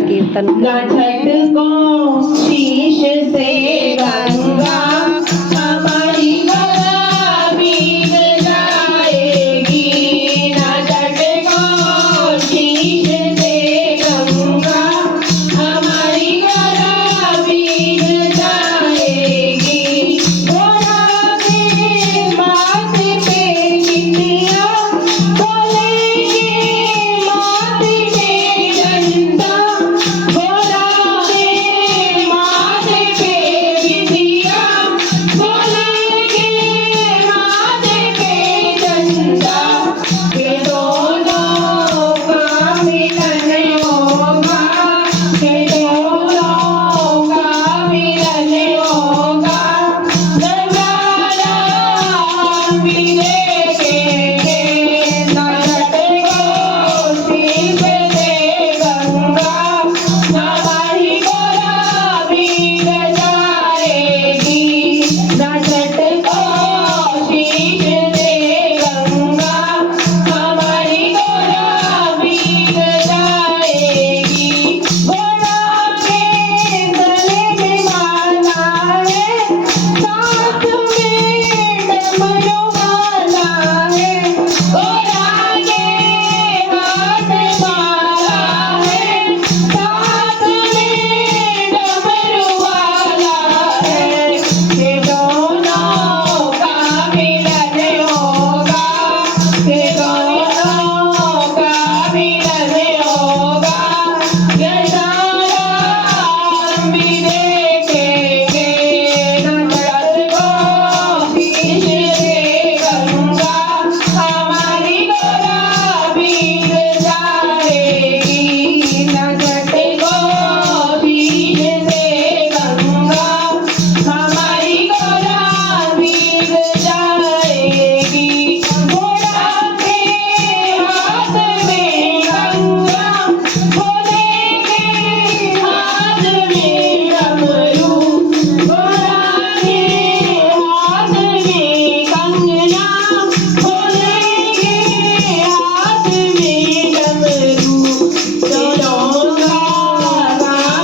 कीर्तन घट को शीश से गंगा हमारी गला भीग जाएगी। घट को शीश से गंगा हमारी गला भीग जाएगी। घोड़ा के माथे पे चिट्ठियाँ बोलेंगे, माथे पे डंडा। घोड़ा के माथे पे चिट्ठियाँ बोलेंगे, माथे पे डंडा। के दोनों का मिलन होगा, के दोनों का मिलन होगा। नजारा हम भी देखेंगे। घट को शीश से गंगा हमारी गला भीग जाएगी। घट को शीश से गंगा हमारी गला भीग जाएगी। घोड़ा के गले में माला है, साथ में डमरू वाला है। घोड़ा के हाथ माला है, साथ में डमरू वाला है। के दोनों का मिलन होगा, के दोनों का मिलन होगा। नजारा हम भी देखेंगे। घट को शीश से गंगा हमारी गला भीग जाएगी। घट को शीश से गंगा हमारी गला भीग जाएगी। घोड़ा के हाथ में गंगा बोलेंगे, हाथ में डमरू। घोड़ा के हाथ में कंगना बोलेंगे, हाथ में डमरू। दोनों का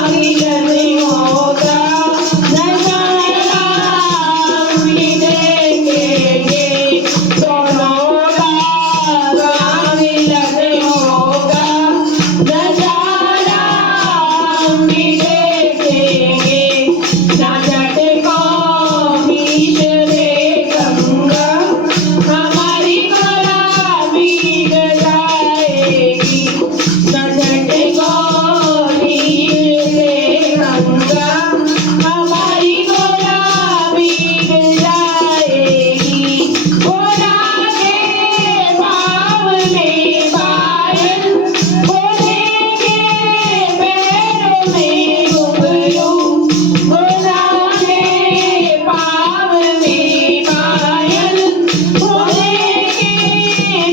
मिलन होगा, नजारा हम भी देखेंगे। दोनों का मिलन होगा, नजारा हम भी देखेंगे। घट को शीश से गंगा हमारी गला भीग जाएगी। घट को शीश से गंगा हमारी गला भीग जाएगी। घोड़ा के पाँव में पायल बोलेंगे, पैरों में घुंघरू। घोड़ा के पाँव में पायल बोलेंगे,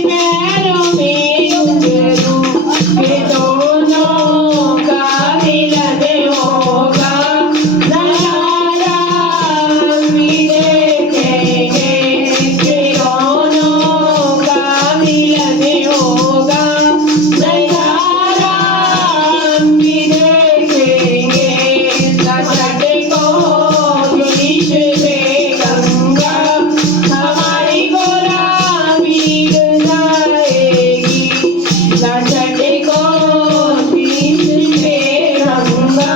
पैरों में घुंघरू। के दोनों का मिलन होगा, नजारा हम भी देखेंगे। के दोनों का मिलन होगा, नजारा हम भी देखेंगे। घट को शीश से गंगा हमारी गला भीग जाएगी। घट को शीश से गंगा